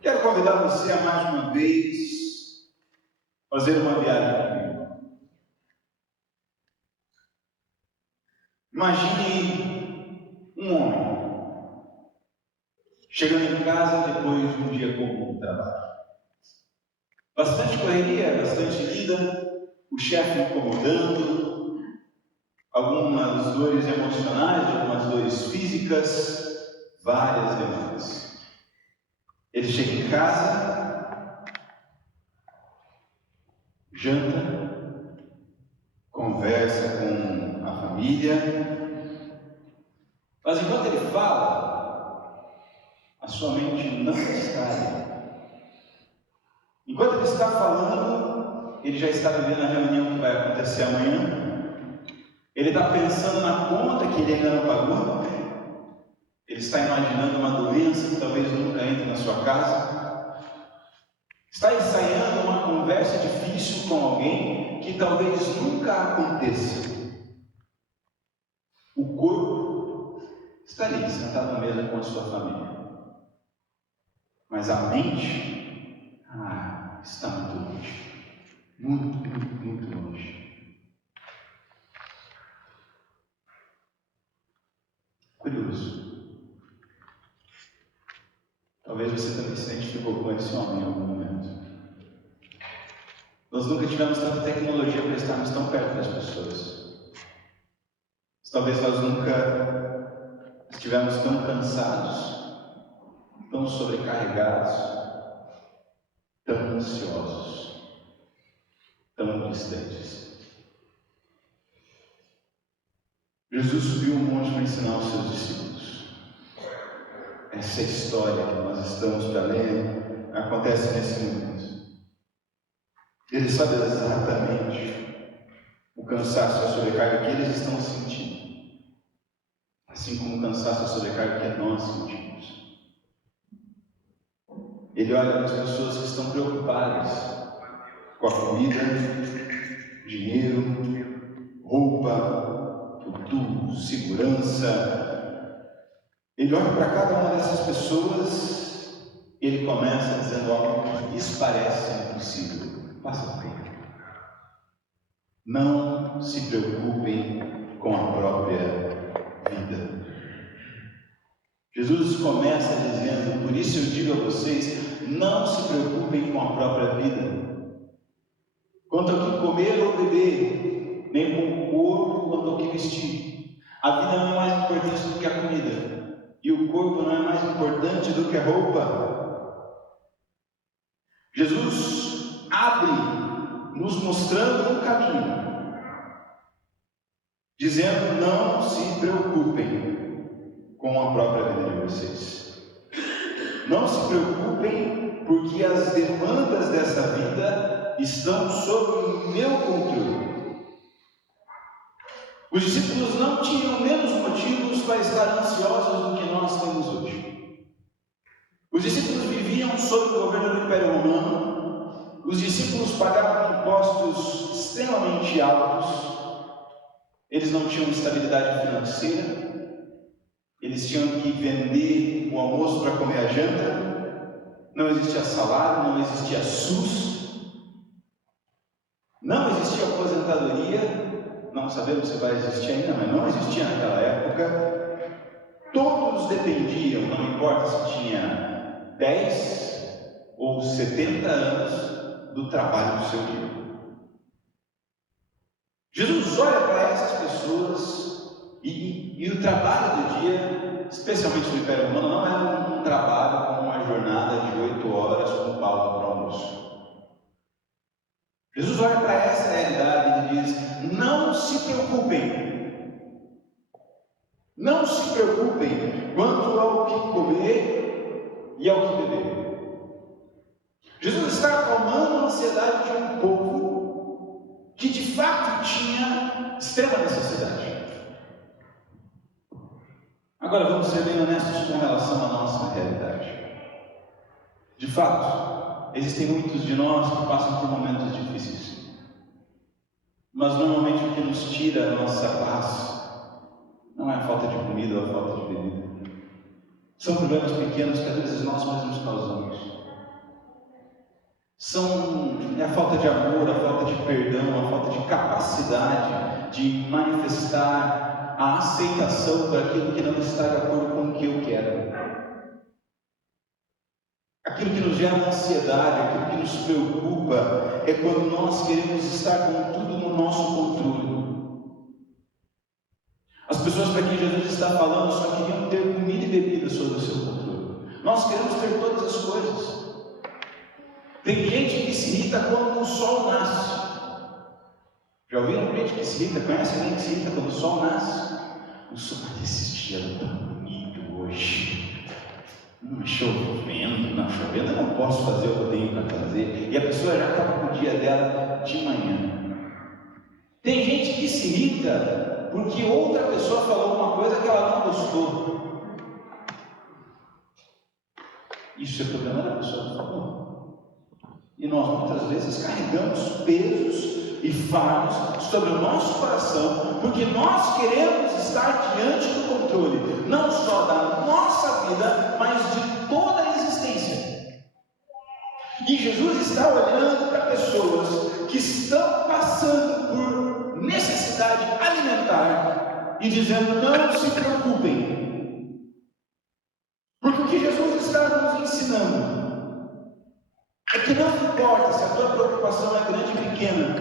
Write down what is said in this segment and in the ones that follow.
Quero convidar você a mais uma vez fazer uma viagem comigo. Imagine um homem chegando em casa depois de um dia comum de trabalho. Bastante correria, bastante lida, o chefe incomodando, algumas dores emocionais, algumas dores físicas, várias demandas. Ele chega em casa, janta, conversa com a família, mas enquanto ele fala, a sua mente não está ali. Enquanto ele está falando, ele já está vivendo a reunião que vai acontecer amanhã, ele está pensando na conta que ele ainda não pagou, ele está imaginando uma doença que talvez nunca entre na sua casa, está ensaiando uma conversa difícil com alguém que talvez nunca aconteça. O corpo está ali, sentado na mesa com a sua família. Mas a mente, está muito longe. Muito longe. Curioso. Talvez você também se identificou com esse homem em algum momento. Nós nunca tivemos tanta tecnologia para estarmos tão perto das pessoas. Talvez nós nunca estivemos tão cansados, tão sobrecarregados, tão ansiosos, tão distantes. Jesus subiu um monte para ensinar os seus discípulos. Essa história que nós estamos para ler acontece nesse momento. Ele sabe exatamente o cansaço e a sobrecarga que eles estão sentindo, assim como o cansaço e a sobrecarga que nós sentimos. Ele olha para as pessoas que estão preocupadas com a comida, dinheiro, roupa, futuro, segurança. Ele olha para cada uma dessas pessoas e ele começa dizendo algo que lhes parece impossível. Passa por aí. Não se preocupem com a própria vida. Jesus começa dizendo: por isso eu digo a vocês, não se preocupem com a própria vida, quanto ao que comer ou beber, nem com o corpo quanto ao que vestir. A vida não é mais importante do que a comida, e o corpo não é mais importante do que a roupa. Jesus abre, nos mostrando um caminho, dizendo: não se preocupem com a própria vida de vocês. Não se preocupem, porque as demandas dessa vida estão sob o meu controle. Os discípulos não tinham menos motivos para estar ansiosos do que nós temos hoje. Os discípulos viviam sob o governo do Império Romano. Os discípulos pagavam impostos extremamente altos. Eles não tinham estabilidade financeira. Eles tinham que vender o almoço para comer a janta. Não existia salário, não existia SUS. Não existia aposentadoria. Não sabemos se vai existir ainda, mas não existia naquela época. Todos dependiam, não importa se tinha 10 ou 70 anos, do trabalho do seu dia. Jesus olha para essas pessoas e o trabalho do dia, especialmente no Império Romano, não era um trabalho como uma jornada de 8 horas com pausa para o almoço. Jesus olha para essa realidade e diz: não se preocupem. Não se preocupem quanto ao que comer e ao que beber. Jesus está acalmando a ansiedade de um povo que de fato tinha extrema necessidade. Agora vamos ser bem honestos com relação à nossa realidade. De fato, existem muitos de nós que passam por momentos difíceis. Mas normalmente o que nos tira a nossa paz não é a falta de comida ou a falta de bebida. São problemas pequenos que às vezes nós mesmos causamos. É a falta de amor, a falta de perdão, a falta de capacidade de manifestar a aceitação por aquilo que não está de acordo com o que eu quero. Aquilo que nos gera ansiedade, aquilo que nos preocupa, é quando nós queremos estar com tudo no nosso controle. As pessoas para quem Jesus está falando só queriam ter comida e bebida sob o seu controle. Nós queremos ter todas as coisas. Tem gente que se irrita quando o sol nasce. Já ouviram gente que se irrita? Conhece alguém que se irrita quando o sol nasce? O sol desse dia tão bonito hoje. Não chovendo, eu não posso fazer o que eu tenho para fazer. E a pessoa já acaba com o dia dela de manhã. Tem gente que se irrita porque outra pessoa falou uma coisa que ela não gostou. Isso é problema da pessoa que falou. E nós muitas vezes carregamos pesos e fardos sobre o nosso coração, porque nós queremos estar diante do controle, não só da nossa vida, mas de toda a existência. E Jesus está olhando para pessoas que estão passando por necessidade alimentar e dizendo: não se preocupem, porque o que Jesus está nos ensinando é que não importa se a tua preocupação é grande ou pequena,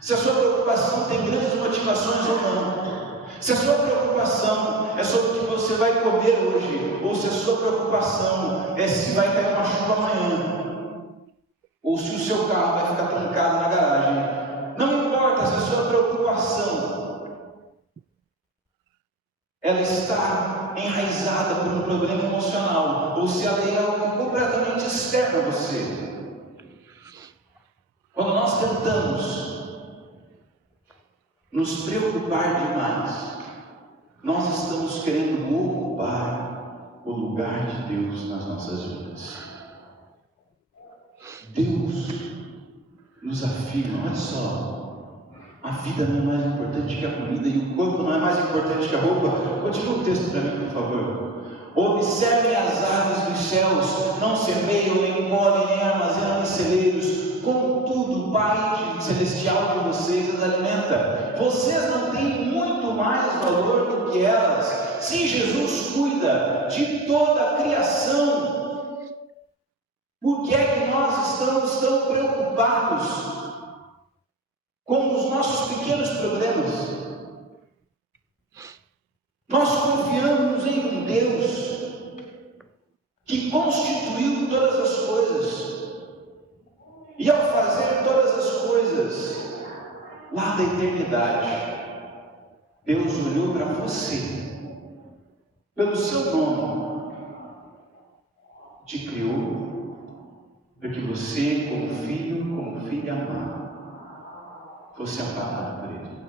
se a sua preocupação tem grandes motivações ou não, se a sua preocupação é sobre o que você vai comer hoje, ou se a sua preocupação é se vai cair uma chuva amanhã, ou se o seu carro vai ficar trancado na garagem. Não importa se a sua preocupação ela está enraizada por um problema emocional, ou se ela é algo completamente externo a você. Quando nós tentamos nos preocupar demais, nós estamos querendo ocupar o lugar de Deus nas nossas vidas. Deus nos afirma: olha só, a vida não é mais importante que a comida e o corpo não é mais importante que a roupa. Continua o texto para mim, por favor. Observem as aves dos céus, não semeiam, nem colhem, nem armazenam em celeiros, contudo o Pai Celestial de vocês as alimenta. Vocês não têm muito mais valor do que elas. Se Jesus cuida de toda a criação, por que é que nós estamos tão preocupados com os nossos pequenos problemas? Nós confiamos em um Deus que constituiu todas as coisas, e ao fazer todas as coisas lá da eternidade, Deus olhou para você pelo seu nome, te criou para que você, como filho, como filha amada, fosse apagado por Ele.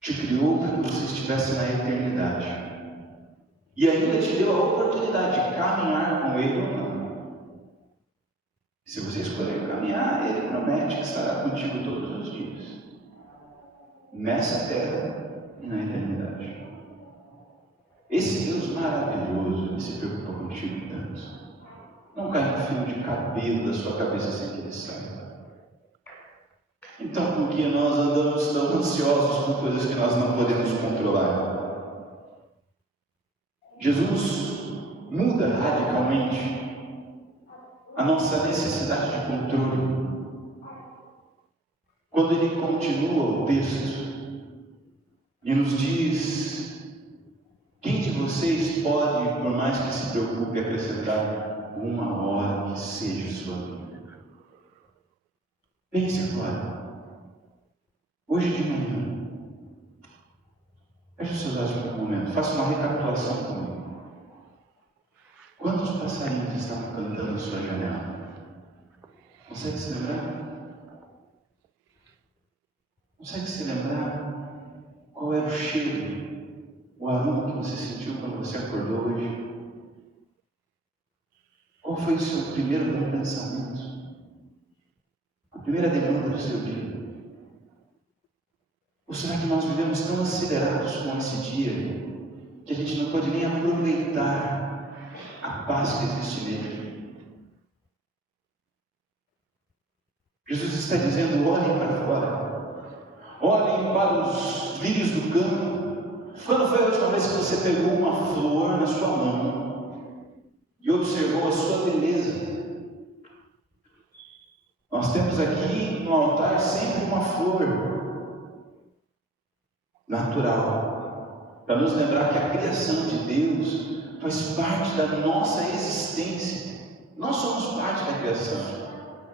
Te criou para que você estivesse na eternidade. E ainda te deu a oportunidade de caminhar com Ele ou não. Se você escolher caminhar, Ele promete que estará contigo todos os dias, nessa terra e na eternidade. Esse Deus maravilhoso, Ele se preocupa contigo tanto. Não cai um fio de cabelo da sua cabeça sem que Ele saiba. Então, por que nós andamos tão ansiosos por coisas que nós não podemos controlar? Jesus muda radicalmente a nossa necessidade de controle quando Ele continua o texto e nos diz: quem de vocês pode, por mais que se preocupe, acrescentar uma hora que seja sua vida? Pense agora. Hoje de manhã, feche os seus olhos por um momento, faça uma recapitulação comigo. Quantos passarinhos estavam cantando na sua janela? Consegue se lembrar? Consegue se lembrar qual era o cheiro, o aroma que você sentiu quando você acordou hoje? Qual foi o seu primeiro bom pensamento? A primeira demanda do seu dia? Ou será que nós vivemos tão acelerados com esse dia que a gente não pode nem aproveitar a paz que existe nele? Jesus está dizendo: olhem para fora, olhem para os lírios do campo. Quando foi a última vez que você pegou uma flor na sua mão e observou a sua beleza? Nós temos aqui no altar sempre uma flor natural, para nos lembrar que a criação de Deus faz parte da nossa existência. Nós somos parte da criação.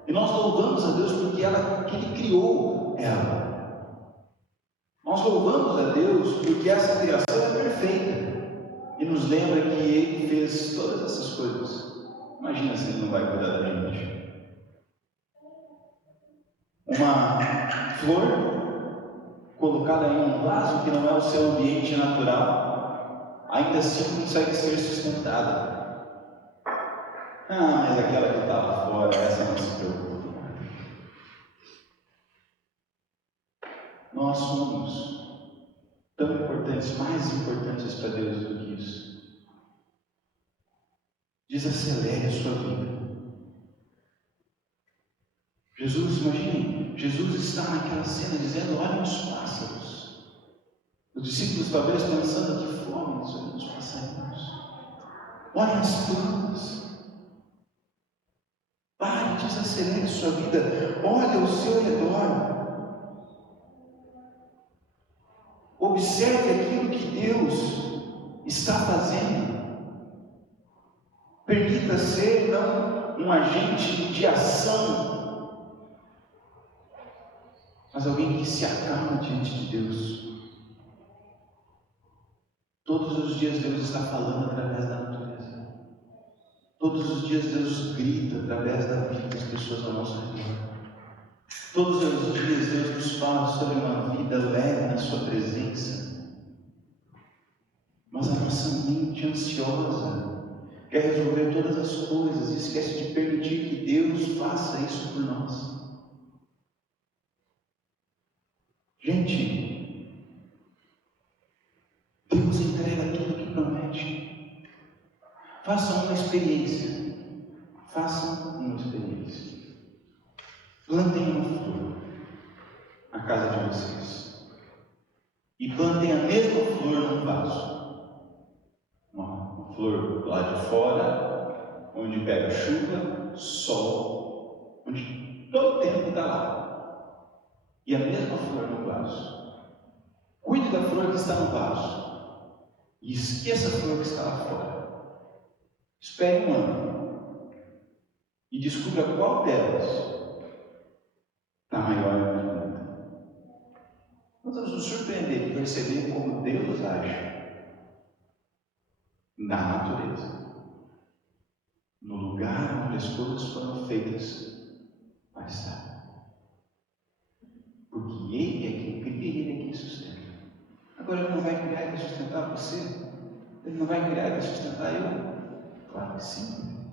E nós louvamos a Deus porque Ele criou ela. Nós louvamos a Deus porque essa criação é perfeita. E nos lembra que Ele fez todas essas coisas. Imagina se Ele não vai cuidar da gente. Uma flor colocada em um vaso que não é o seu ambiente natural, ainda assim consegue ser sustentada. Mas aquela que está lá fora, essa não se preocupa. Nós somos tão importantes, mais importantes para Deus do que isso. Desacelere a sua vida. Jesus, imagine, Jesus está naquela cena dizendo: olhem os pássaros. Os discípulos talvez pensando: que fome, eles olham os passarinhos. Olhem as plantas. Pare, desacelere a sua vida. Olhe ao seu redor. Observe aquilo que Deus está fazendo. Permita ser não um agente de ação, mas alguém que se acalma diante de Deus. Todos os dias Deus está falando através da natureza. Todos os dias Deus grita através da vida das pessoas ao nosso redor. Todos os dias Deus nos fala sobre uma vida leve na sua presença. Mas a nossa mente ansiosa quer resolver todas as coisas e esquece de permitir que Deus faça isso por nós. Gente, Deus entrega tudo que promete. Façam uma experiência. Façam uma experiência. Plantem uma flor na casa de vocês. E plantem a mesma flor num vaso. Uma flor lá de fora, onde pega chuva, sol, onde todo o tempo está lá. E a mesma flor no vaso. Cuide da flor que está no vaso. E esqueça a flor que está lá fora. Espere um ano e descubra qual delas está maior no planeta. Nós vamos nos surpreender de perceber como Deus age na natureza, no lugar onde as coisas foram feitas para estar. Porque Ele é quem cria e Ele é quem sustenta. Agora Ele não vai criar e vai sustentar você? Ele não vai criar e vai sustentar eu? Claro que sim.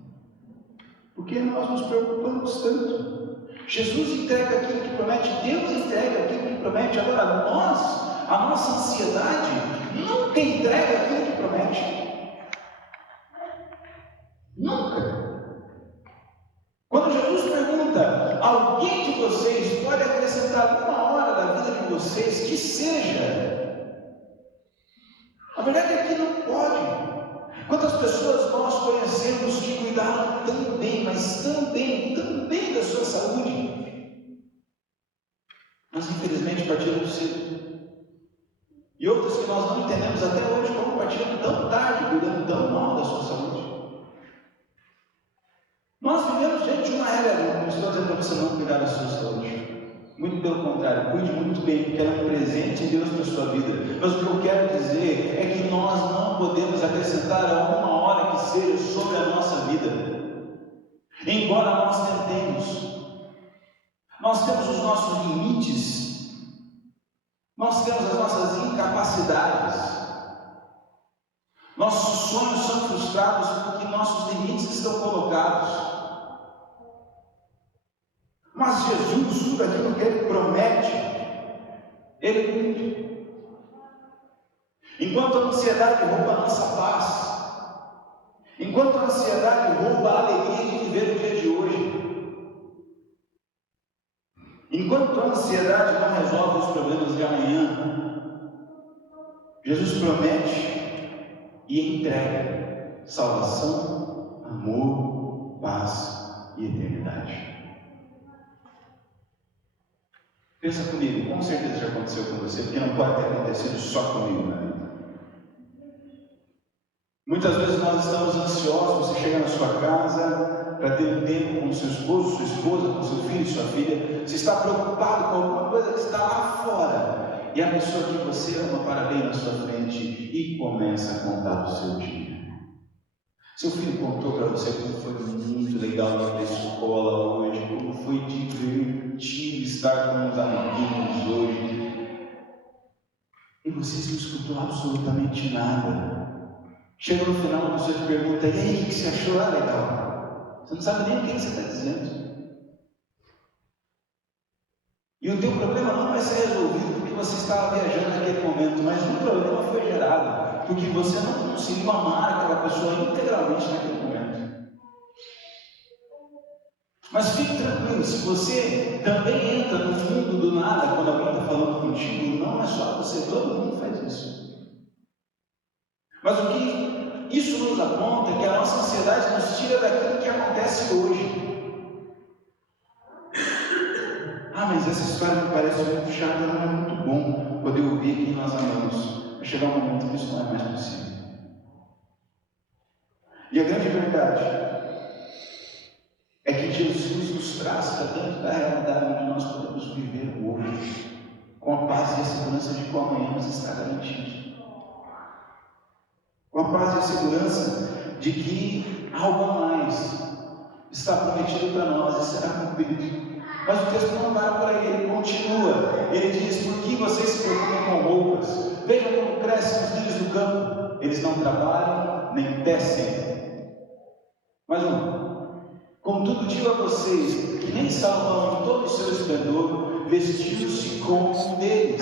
Porque nós nos preocupamos tanto. Jesus entrega aquilo que promete, Deus entrega aquilo que promete. Agora nós, a nossa ansiedade, nunca entrega aquilo que promete. Nunca. Quando Jesus pergunta: alguém de vocês pode acrescentar uma hora da vida de vocês que seja? A verdade é que não pode. Quantas pessoas nós conhecemos que cuidaram tão bem, mas tão bem da sua saúde, mas infelizmente partiram cedo. E outras que nós não entendemos até hoje como partiram tão tarde, cuidando tão mal da sua saúde. Nós vivemos diante de uma regra. Não estou dizendo para você não cuidar da sua saúde. Muito pelo contrário, cuide muito bem, porque ela é um presente de Deus para a sua vida. Mas o que eu quero dizer é que nós não podemos acrescentar a uma hora que seja sobre a nossa vida. Embora nós tentemos, nós temos os nossos limites, nós temos as nossas incapacidades, nossos sonhos são frustrados porque nossos limites estão colocados. Mas Jesus, tudo aquilo que Ele promete, Ele cumpre. Enquanto a ansiedade rouba a nossa paz, enquanto a ansiedade rouba a alegria de viver o dia de hoje, Enquanto a ansiedade não resolve os problemas de amanhã, Jesus promete e entrega salvação, amor, paz e eternidade. Pensa comigo, com certeza já aconteceu com você, porque não pode ter acontecido só comigo na vida. Muitas vezes nós estamos ansiosos, você chega na sua casa para ter um tempo com seu esposo, sua esposa, com seu filho, sua filha, você está preocupado com alguma coisa que está lá fora, e a pessoa que você ama para bem na sua frente e começa a contar do seu dia. Seu filho contou para você como foi muito legal na escola hoje, como foi divertido estar com os amiguinhos hoje. E você não escutou absolutamente nada. Chega no final, a pessoa te pergunta: e aí, o que você achou? Ah, legal. Você não sabe nem o que você está dizendo. E o teu problema não vai ser resolvido porque você estava viajando naquele momento, mas o problema foi gerado porque você não conseguiu amar aquela pessoa integralmente naquele momento. Mas fique tranquilo, se você também entra no fundo do nada quando alguém está falando contigo, não é só você, todo mundo faz isso. Mas o que isso nos aponta é que a nossa ansiedade nos tira daquilo que acontece hoje. Ah, mas essa história me parece muito chata, não é muito bom poder ouvir quem nós amamos. Vai chegar um momento que isso não é mais possível. E a grande verdade é que Jesus nos traz para dentro da realidade onde nós podemos viver hoje, com a paz e a segurança de que o amanhã nos está garantido. Com a paz e a segurança de que algo a mais está prometido para nós e será cumprido. Mas o texto não para por aí, ele continua. Ele diz: por que vocês se preocupam com roupas? Vejam como crescem os lírios do campo. Eles não trabalham, nem tecem. Mais um. Contudo, digo a vocês que nem Salomão, em todo o seu esplendor, vestiu-se como um deles.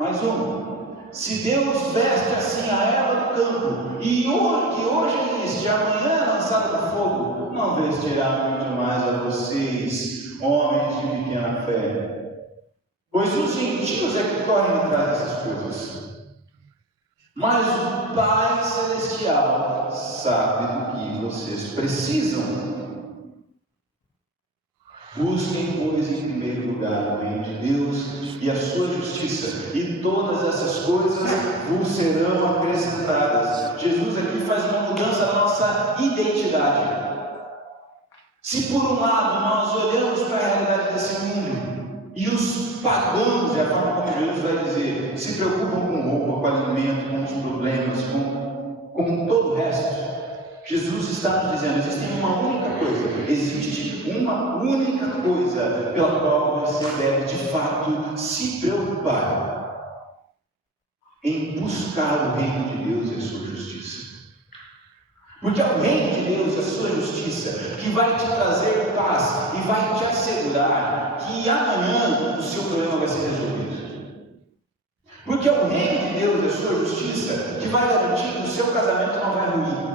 Mais um. Se Deus veste assim a erva do campo, e que hoje existe, amanhã é lançada no fogo, não vestirá muito mais a vocês, homens de pequena fé. Pois os gentios é que correm atrás dessas coisas. Mas o Pai Celestial sabe do que vocês precisam. Busquem, pois, em primeiro lugar o reino de Deus e a sua justiça, e todas essas coisas vos serão acrescentadas. Jesus aqui faz uma mudança na nossa identidade. Se por um lado nós olhamos para a realidade desse mundo e os pagãos, é a forma como Jesus vai dizer, se preocupam com roupa, com alimento, com os problemas, com todo o resto, Jesus está nos dizendo: existe uma única coisa pela qual você deve de fato se preocupar, em buscar o reino de Deus e a sua justiça. Porque é o reino de Deus e a sua justiça que vai te trazer paz e vai te assegurar que amanhã o seu problema vai ser resolvido. Porque é o reino de Deus e a sua justiça que vai garantir que o seu casamento não vai ruir.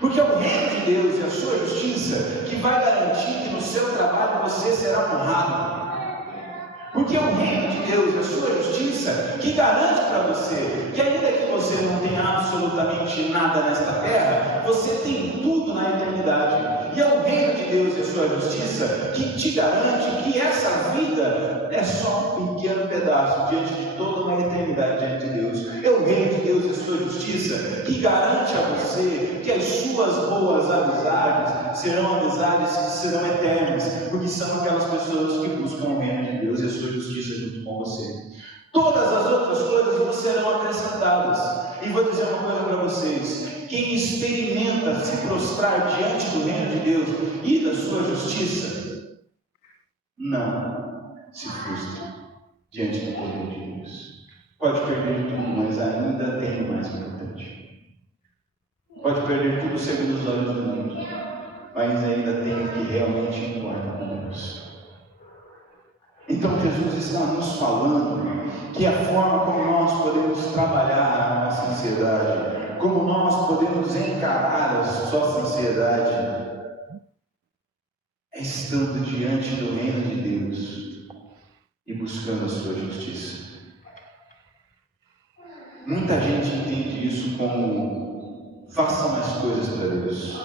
Porque é o reino de Deus e a sua justiça que vai garantir que no seu trabalho você será honrado. Porque é o reino de Deus e a sua justiça que garante para você que, ainda que você não tenha absolutamente nada nesta terra, você tem tudo na eternidade. E é o reino de Deus e a sua justiça que te garante que essa vida é só um pequeno pedaço diante de toda uma eternidade diante de Deus. É o reino de Deus e a sua justiça que garante a você que as suas boas amizades serão amizades que serão eternas, porque são aquelas pessoas que buscam o reino de Deus e a sua justiça junto com você. Todas as outras coisas vos serão acrescentadas. E vou dizer uma coisa para vocês: quem experimenta se prostrar diante do reino de Deus e da sua justiça, não se frustra diante do poder de Deus. Pode perder tudo, mas ainda tem o mais importante. Pode perder tudo segundo os olhos do mundo, mas ainda tem o que realmente importa com Deus. Então Jesus está nos falando que a forma como nós podemos trabalhar a nossa ansiedade, como nós podemos encarar a nossa ansiedade, é estando diante do reino de Deus e buscando a sua justiça. Muita gente entende isso como faça mais coisas para Deus.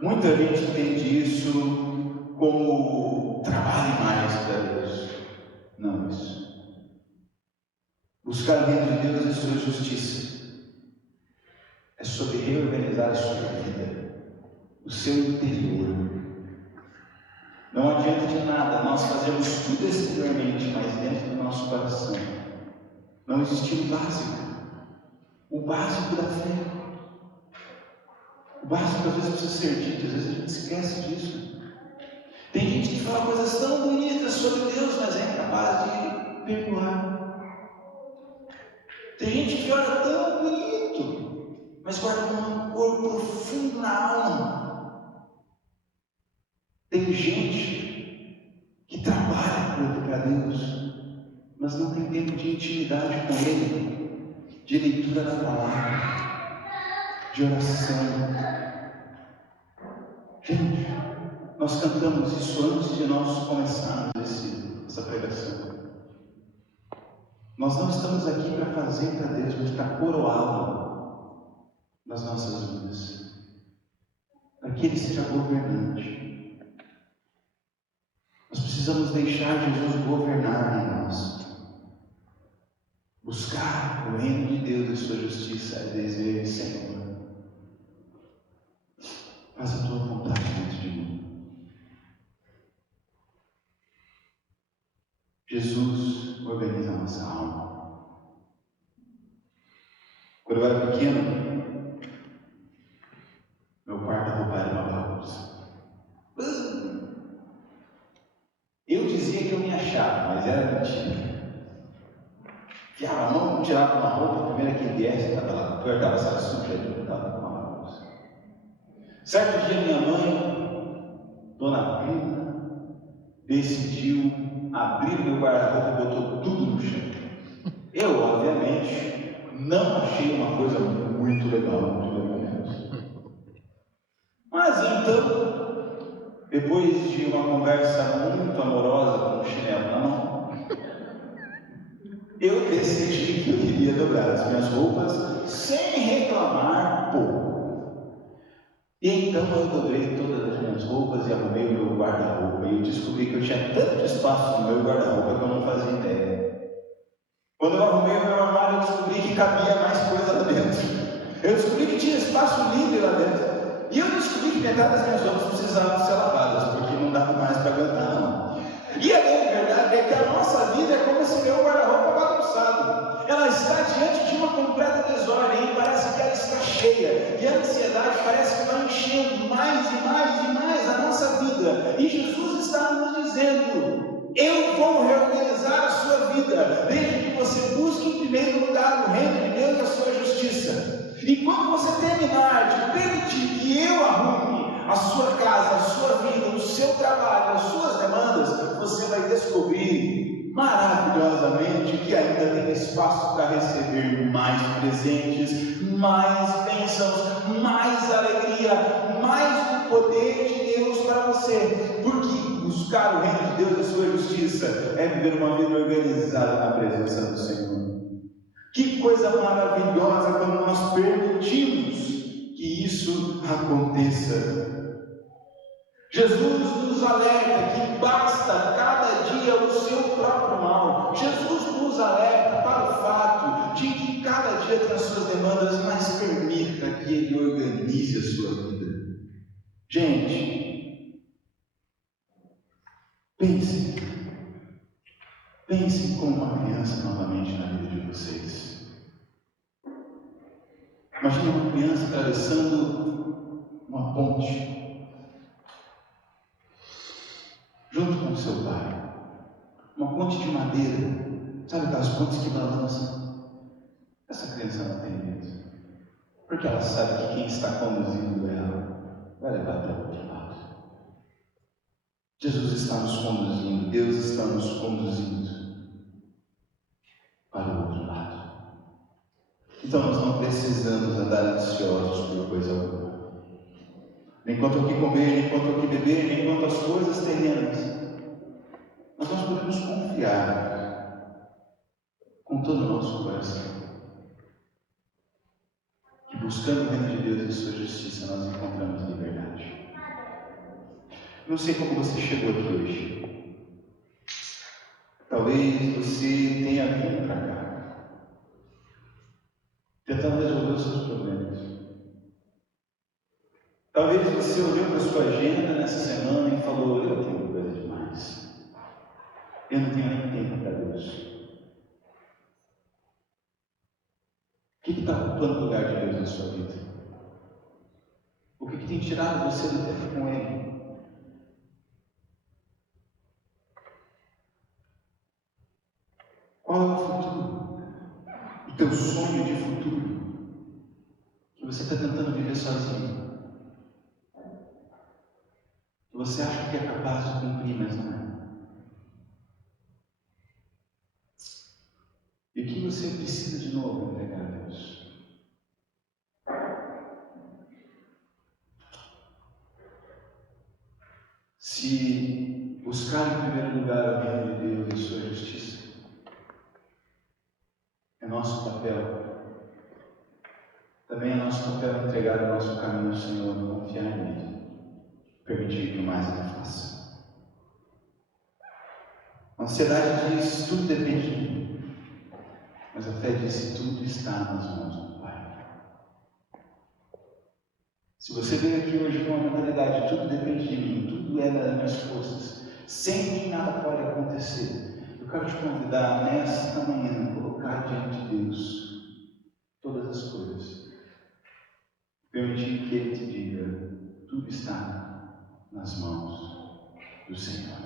Muita gente entende isso como trabalhe mais para Deus. Não isso. Buscar o reino de Deus e sua justiça é sobre reorganizar a sua vida, o seu interior. Não adianta de nada nós fazermos tudo exteriormente, mas dentro do nosso coração não existe o básico da fé. O básico às vezes precisa ser dito, às vezes a gente esquece disso. Tem gente que fala coisas tão bonitas sobre Deus, mas é incapaz de perdoar. Tem gente que ora tão bonito, mas guarda um rancor profundo na alma. Tem gente que trabalha para Deus, mas não tem tempo de intimidade com Ele, de leitura da palavra, de oração. Gente, nós cantamos isso antes de nós começarmos essa pregação. Nós não estamos aqui para fazer para Deus, mas para coroá-lo nas nossas vidas, para que Ele seja governante. Nós precisamos deixar Jesus governar em nós. Buscar o reino de Deus e sua justiça é dizer: Senhor, faz a tua vontade dentro de mim. Jesus organiza a nossa alma. Quando eu era pequeno, meu guarda-roupa era uma bagunça. Eu dizia que eu me achava, mas era mentira. Enfiava a mão, tirava uma roupa, a primeira que viesse, estava lá, guardava essa suja, estava uma bagunça. Certo dia, minha mãe, Dona Bruna, decidiu abrir meu guarda-roupa e botou tudo no chão. Eu, obviamente, não achei uma coisa muito legal, mas então, depois de uma conversa muito amorosa com o chinelo na mão, eu decidi que eu queria dobrar as minhas roupas sem reclamar pouco. E então eu dobrei todas as minhas roupas e arrumei o meu guarda-roupa. E eu descobri que eu tinha tanto espaço no meu guarda-roupa que eu não fazia ideia. Quando eu arrumei o meu armário, eu descobri que cabia mais coisa lá dentro. Eu descobri que tinha espaço livre lá dentro. E eu descobri que metade das minhas roupas precisavam ser lavadas, porque não dava mais para aguentar, não. E a grande verdade é que a nossa vida é como esse meu guarda-roupa bagunçado. Ela está diante de uma completa desordem e parece que ela está cheia. E a ansiedade parece que vai enchendo mais e mais e mais a nossa vida. E Jesus está nos dizendo: eu vou reorganizar a sua vida, desde que você busque em primeiro lugar o reino de Deus e a sua justiça. E quando você terminar de permitir que eu arrume a sua casa, a sua vida, o seu trabalho, as suas demandas, você vai descobrir maravilhosamente que ainda tem espaço para receber mais presentes, mais bênçãos, mais alegria, mais do poder de Deus para você. Porque buscar o reino de Deus e a sua justiça é viver uma vida organizada na presença do Senhor. Que coisa maravilhosa quando nós permitimos que isso aconteça. Jesus nos alerta que basta cada dia o seu próprio mal. Jesus nos alerta para o fato de que cada dia tem as suas demandas, mas permita que Ele organize a sua vida. Gente, pensem como uma criança novamente na vida de vocês. Imagine uma criança atravessando uma ponte junto com o seu pai. Uma ponte de madeira. Sabe aquelas pontes que balançam? Essa criança não tem medo, porque ela sabe que quem está conduzindo ela vai levar até o outro lado. Jesus está nos conduzindo, Deus está nos conduzindo para o outro lado. Então nós não precisamos andar ansiosos por coisa alguma. nem quanto ao que comer, nem quanto ao que beber, nem quanto às coisas terrenas. Mas nós podemos confiar com todo o nosso coração que buscando o reino de Deus e sua justiça nós encontramos liberdade. Não sei como você chegou aqui hoje. Talvez você tenha vindo para cá tentando resolver os seus problemas. Talvez você olhou para a sua agenda nessa semana e falou: eu tenho coisa demais. Eu não tenho nem tempo para Deus. O que está ocupando o lugar de Deus na sua vida? O que tem tirado você do tempo com Ele? Qual é o futuro? O teu sonho de futuro que você está tentando viver sozinho? Que você acha que é capaz de cumprir, mas não é. E o que você precisa de novo entregar a Deus? Se buscar em primeiro lugar o reino de Deus e sua justiça é nosso papel, também é nosso papel entregar o nosso caminho ao Senhor, confiar nele, permitir que o mais Ele faça. A ansiedade diz: tudo depende de mim. Mas a fé diz: tudo está nas mãos do Pai. Se você veio aqui hoje com uma mentalidade: tudo depende de mim, tudo é das minhas forças, sem mim nada pode acontecer, eu quero te convidar nesta manhã a colocar diante de Deus todas as coisas. Permitir que Ele te diga: tudo está nas mãos do Senhor.